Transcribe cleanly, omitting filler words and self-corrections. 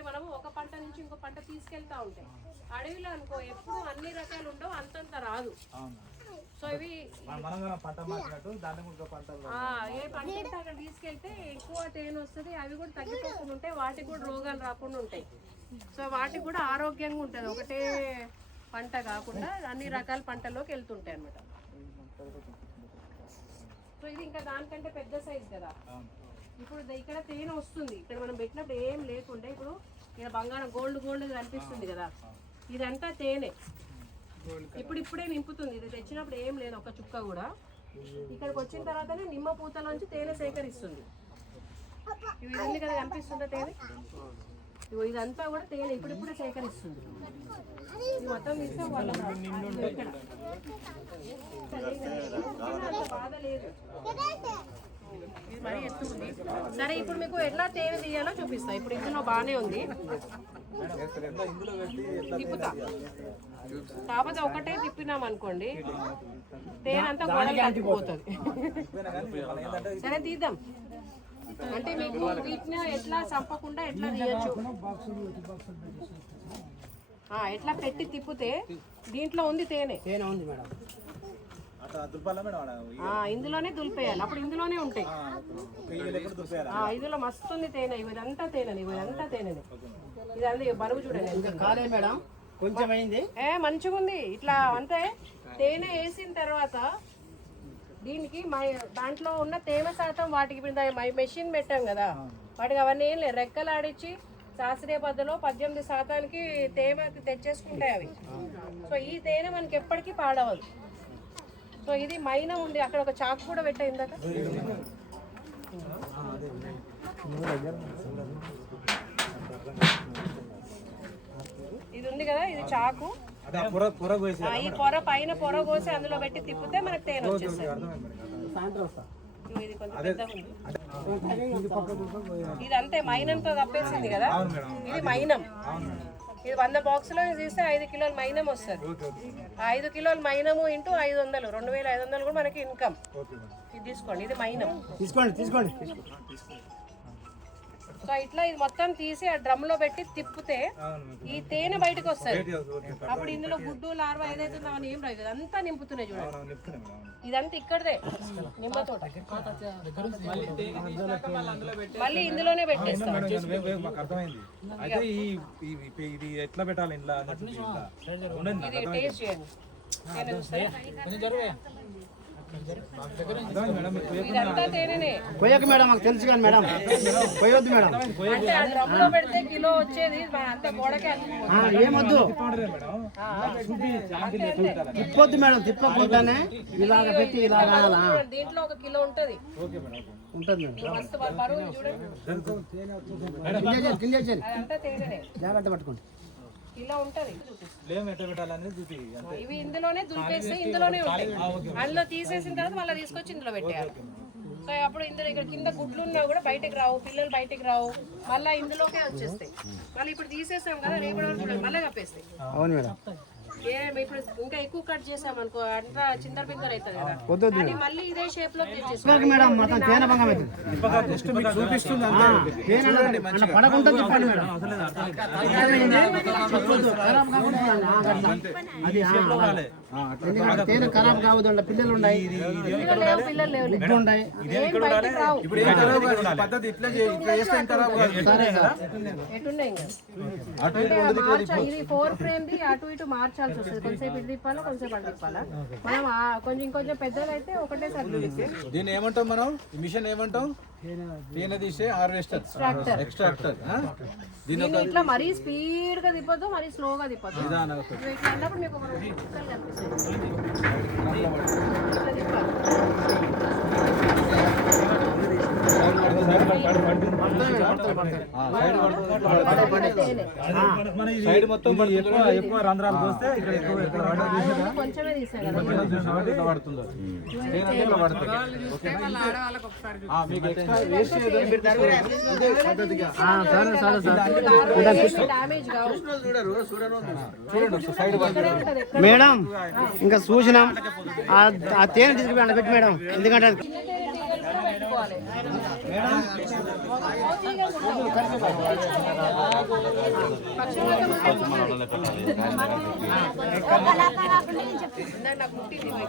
అంటే మనం ఒక పంట నుంచి ఇంకో పంట తీసుకెళ్తా ఉంటాయి. అడవిలో అనుకో ఎప్పుడు అన్ని రకాలు ఉండవు, అంతంత రాదు. సో ఇవి ఏ పంట అయితే అక్కడ తీసుకెళ్తే ఎక్కువ తేనె వస్తుంది, అవి కూడా తగ్గిపోకుండా ఉంటాయి, వాటికి కూడా రోగాలు రాకుండా ఉంటాయి. సో వాటికి కూడా ఆరోగ్యంగా ఉంటుంది, ఒకటే పంట కాకుండా అన్ని రకాల పంటల్లోకి వెళ్తుంటాయి అన్నమాట. సో ఇది ఇంకా దానికంటే పెద్ద సైజ్ కదా. ఇప్పుడు ఇక్కడ తేనె వస్తుంది, ఇక్కడ మనం పెట్టినప్పుడు ఏం లేకుండా ఇప్పుడు ఇక్కడ బంగారం గోల్డ్ కనిపిస్తుంది కదా, ఇదంతా తేనె ఇప్పుడే నింపుతుంది. ఇది తెచ్చినప్పుడు ఏం లేదు ఒక చుక్క కూడా. ఇక్కడికి వచ్చిన తర్వాతనే నిమ్మ పూతలోంచి తేనె సేకరిస్తుంది. ఇవి ఇవన్నీ కదా కనిపిస్తుందా తేనె, ఇదంతా కూడా తేనె ఇప్పుడిప్పుడే సేకరిస్తుంది. ఇది మొత్తం తీస్తే బాధ లేదు, ఇది మరీ ఎత్తుంది. సరే ఇప్పుడు మీకు ఎట్లా తేనె తీయాలో చూపిస్తా. ఇప్పుడు ఇందులో బాగానే ఉంది, తిప్పుతా. కాకపోతే ఒకటే తిప్పినాం అనుకోండి తేనె అంతా గొడవలు పోతుంది. సరే తీద్దాం. అంటే మీకు వీటిని ఎట్లా చంపకుండా ఎట్లా తీయచ్చు, ఎట్లా పెట్టి తిప్పితే దీంట్లో ఉంది తేనె ఉంది మేడం, ఇందులోనే దులిపేయాలి, అప్పుడు ఇందులోనే ఉంటాయి. ఇందులో మస్తు ఉంది తేనె, ఇదంతా తేనె, ఇదంతా తేనె. ఇది బరువు చూడండి మేడం, కొంచెం అయింది, మంచిగా ఉంది. ఇట్లా అంతే తేనె వేసిన తర్వాత దీనికి దాంట్లో ఉన్న తేమ శాతం వాటికి మెషిన్ పెట్టాం కదా, వాటికి అవన్నీ ఏం లేదు, రెక్కలు ఆడిచ్చి శాస్త్రీయ పద్ధతిలో 18% తేమ తెచ్చేసుకుంటాయి అవి. సో ఈ తేనె మనకి ఎప్పటికీ పాడవదు. సో ఇది మైనం ఉంది, అక్కడ ఒక చాకు కూడా పెట్టేందాక ఇది ఉంది కదా, ఇది చాకు. ఈ పొర పైన పొర కోసి అందులో పెట్టి తిప్పితే మనకు తేనె వచ్చేస్తుంది. ఇది కొంచెం పెద్దగా ఉంది, ఇది అంతే మైనంతో తప్పేసింది కదా. ఇది మైనం, ఇది 100 బాక్సులో తీస్తే 5 కిలోల మైనం వస్తుంది. 5 కిలోల మైనము ఇంటూ 500, 2500 కూడా మనకి ఇన్కమ్. ఇది తీసుకోండి, ఇది మైనం తీసుకోండి. సో ఇట్లా ఇది మొత్తం తీసి ఆ డ్రమ్ లో పెట్టి తిప్పితే ఈ తేనె బయటకు వస్తుంది. అప్పుడు ఇందులో గుడ్డు లార్వా ఏదైతే ఉందో అవన్నీ ఏం రాదు, అంతా నింపుతున్నాయి చూడండి. ఇదంతా ఇక్కడదే నిమ్మ తోట, మళ్ళీ ఇందులోనే పెట్టేస్తాం. ఇది టేస్ట్ చేయండి. పోయక మేడం మాకు తెలుసు కానీ మేడం పోయొద్దు మేడం, అంటే ఆ డ్రమ్ లో పెడితే కిలో వచ్చేది అంత గోడకే ఏమొద్దు, తిప్పొద్దు మేడం, తిప్పకుండానే ఇలాగ పెట్టి ఇలాగ దీంట్లో 1 కిలో ఉంటది ఉంటుంది మేడం. మస్తు బరువు చూడండి, జాగ్రత్త పట్టుకోండి, ఇలా ఉంటది. ఇవి ఇందులోనే దులిపేస్తే ఇందులోనే ఉంటాయి, అందులో తీసేసిన తర్వాత మళ్ళీ తీసుకొచ్చి ఇందులో పెట్టేయాలి. సో అప్పుడు ఇందులో ఇక్కడ కింద గుడ్లు ఉన్నా కూడా బయటకు రావు, పిల్లలు బయటకు రావు, మళ్ళీ ఇందులోకే వచ్చేస్తాయి. మళ్ళీ ఇప్పుడు తీసేసాం కదా, రేపటి వరకు మళ్ళీ కప్పేస్తాయి. అవును మేడం, ఇప్పుడు ఇంకా ఎక్కువ కట్ చేసాం అనుకో అంతా చిందర పిందర అవుతుంది కదా, అని మళ్ళీ ఇదే షేప్ లో మేడం మొత్తం తేనె భంగం తేనె ఖరాబ్ కావద్దు, పిల్లలు ఉన్నాయి, గుడ్లు ఉన్నాయి. ఇది 4 ఫ్రేమ్ ది అటు ఇటు మార్చాలి, కొంచెంసేపు ఇది తిప్పాలా, కొంచెంసేపు అటు తిప్పాలా. మనం ఇంకొంచెం పెద్దగా అయితే ఒకటేసారి. దీన్ని ఏమంటాం మనం, మిషన్ ఏమంటాం, తేనె తీసే హార్వెస్టర్, ఎక్స్ట్రాక్టర్. దీన్ని ఇట్లా మరీ స్పీడ్ గా తిప్పొద్దు, మరీ స్లోగా తిప్పొద్దు. ఇట్లా అన్నప్పుడు మీకు కనిపిస్తుంది. సైడ్ మొత్తం ఎక్కువ రంధ్రాలు పోస్తే కొంచెమే తీసాను మేడం. ఇంకా చూసినాం ఆ తేనె తీసుకుపోయి పెట్టి మేడం, ఎందుకంటే పెట్టుకోవాలి. నాకు పుట్టింది